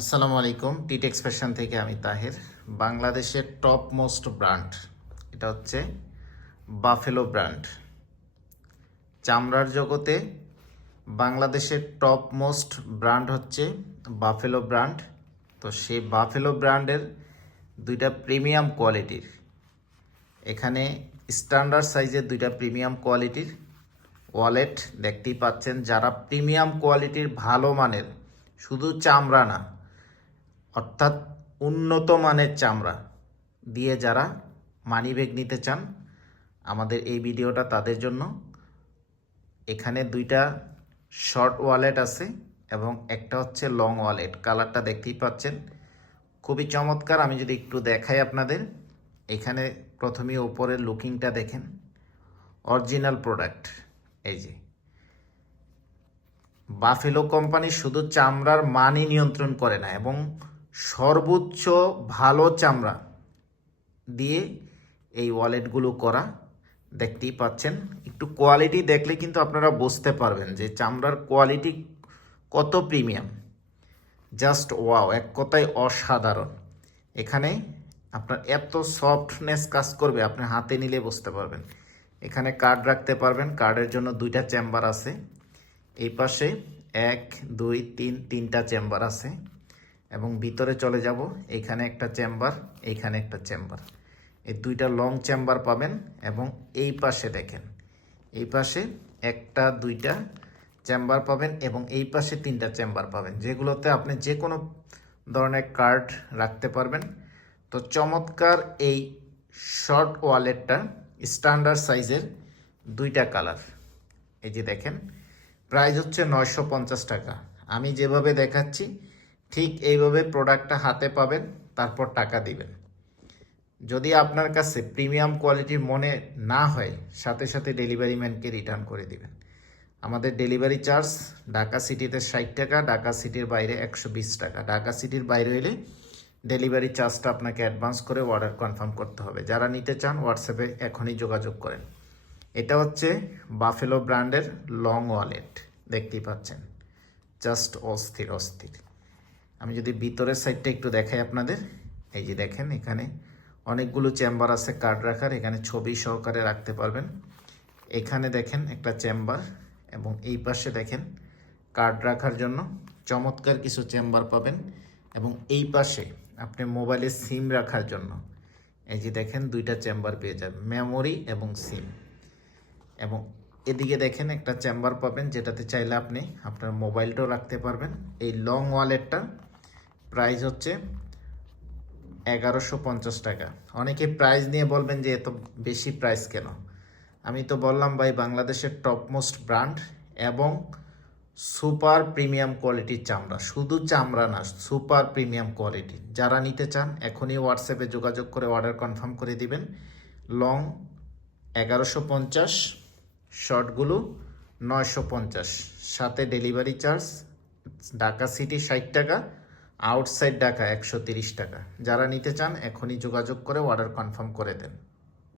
আসসালামু আলাইকুম টিট এক্সপ্রেশন থেকে আমি তাহের। বাংলাদেশের টপ মোস্ট ব্র্যান্ড এটা হচ্ছে বাফেলো ব্র্যান্ড চামড়ার জগতে বাংলাদেশের টপ মোস্ট ব্র্যান্ড হচ্ছে বাফেলো ব্র্যান্ড তো সেই বাফেলো ব্র্যান্ডের দুইটা প্রিমিয়াম কোয়ালিটির এখানে স্ট্যান্ডার্ড সাইজের দুইটা প্রিমিয়াম কোয়ালিটির ওয়ালেট দেখতেই পাচ্ছেন, যারা প্রিমিয়াম কোয়ালিটির ভালো মানের, শুধু চামড়া না অর্থাৎ উন্নত মানের চামড়া দিয়ে যারা মানি ব্যাগ নিতে চান, আমাদের এই ভিডিওটা তাদের জন্য। এখানে দুইটা শর্ট ওয়ালেট আছে এবং একটা হচ্ছে লং ওয়ালেট। কালারটা দেখতেই পাচ্ছেন। খুবই চমৎকার। আমি যদি একটু দেখাই আপনাদের, এখানে প্রথমে উপরের লুকিংটা দেখেন। অরিজিনাল প্রোডাক্ট, এই যে। বাফেলো কোম্পানি শুধু চামড়ার মানই নিয়ন্ত্রণ করে না, এবং সর্বোচ্চ ভালো চামড়া দিয়ে এই ওয়ালেটগুলো করা। দেখতেই পাচ্ছেন, একটু কোয়ালিটি দেখলে কিন্তু আপনারা বুঝতে পারবেন যে চামড়ার কোয়ালিটি কত প্রিমিয়াম। জাস্ট ওয়াও, এক কথায় অসাধারণ। এখানে আপনার এত সফটনেস কাজ করবে, আপনি হাতে নিলে বুঝতে পারবেন। এখানে কার্ড রাখতে পারবেন, কার্ডের জন্য দুইটা চেম্বার আছে। এই পাশে এক, দুই, তিন, তিনটা চেম্বার আছে। এবং ভিতরে চলে যাব। এখানে একটা চেম্বার এইখানে একটা চেম্বার। এই দুইটা লং চেম্বার পাবেন এবং এই পাশে দেখেন। এই পাশে একটা, দুইটা চেম্বার পাবেন এবং এই পাশে তিনটা চেম্বার পাবেন। যেগুলোতে আপনি যে কোনো ধরনের কার্ড রাখতে পারবেন। তো চমৎকার এই শর্ট ওয়ালেটটা স্ট্যান্ডার্ড সাইজের দুইটা কালার। এই যে দেখেন, প্রাইস হচ্ছে নয়শো পঞ্চাশ টাকা। আমি যেভাবে দেখাচ্ছি ঠিক এইভাবে প্রোডাক্টটা হাতে পাবেন, তারপর টাকা দিবেন। যদি আপনার কাছে প্রিমিয়াম কোয়ালিটির মনে না হয়, সাথে সাথে ডেলিভারি ম্যানকে রিটার্ন করে দিবেন। আমাদের ডেলিভারি চার্জ ঢাকা সিটিতে ষাট টাকা, ঢাকা সিটির বাইরে একশো বিশ টাকা। ঢাকা সিটির বাইরে হলে ডেলিভারি চার্জটা আপনাকে অ্যাডভান্স করে অর্ডার কনফার্ম করতে হবে। যারা নিতে চান হোয়াটসঅ্যাপে এখনই যোগাযোগ করেন। এটা হচ্ছে বাফেলো ব্র্যান্ডের লং ওয়ালেট দেখতেই পাচ্ছেন। জাস্ট অস্থির অস্থির। আমি যদি ভিতরের সাইডটা একটু দেখাই আপনাদের, এই যে দেখেন এখানে অনেকগুলো চেম্বার আছে কার্ড রাখার, এখানে ছবি সহকারে রাখতে পারবেন। এখানে দেখেন একটা চেম্বার এবং এই পাশে দেখেন কার্ড রাখার জন্য চমৎকার কিছু চেম্বার পাবেন এবং এই পাশে আপনি মোবাইলে সিম রাখার জন্য এই যে দেখেন দুইটা চেম্বার পেয়ে যাবেন মেমোরি এবং সিম এবং এদিকে দেখেন একটা চেম্বার পাবেন যেটাতে চাইলে আপনি আপনার মোবাইলটাও রাখতে পারবেন। এই লং ওয়ালেটটা প্রাইস হচ্ছে এগারোশো পঞ্চাশ টাকা। অনেকে প্রাইস নিয়ে বলবেন যে এত বেশি প্রাইস কেন? আমি তো বললাম ভাই, বাংলাদেশের টপমোস্ট ব্র্যান্ড এবং সুপার প্রিমিয়াম কোয়ালিটির চামড়া। শুধু চামড়া না সুপার প্রিমিয়াম কোয়ালিটি যারা নিতে চান, এখনই হোয়াটসঅ্যাপে যোগাযোগ করে অর্ডার কনফার্ম করে দিবেন। লং এগারোশো পঞ্চাশ শর্টগুলো নয়শো পঞ্চাশ। সাথে ডেলিভারি চার্জ ঢাকা সিটি ষাট টাকা আউটসাইড ঢাকা একশো টাকা। যারা নিতে চান এখনই যোগাযোগ করে অর্ডার কনফার্ম করে দেন।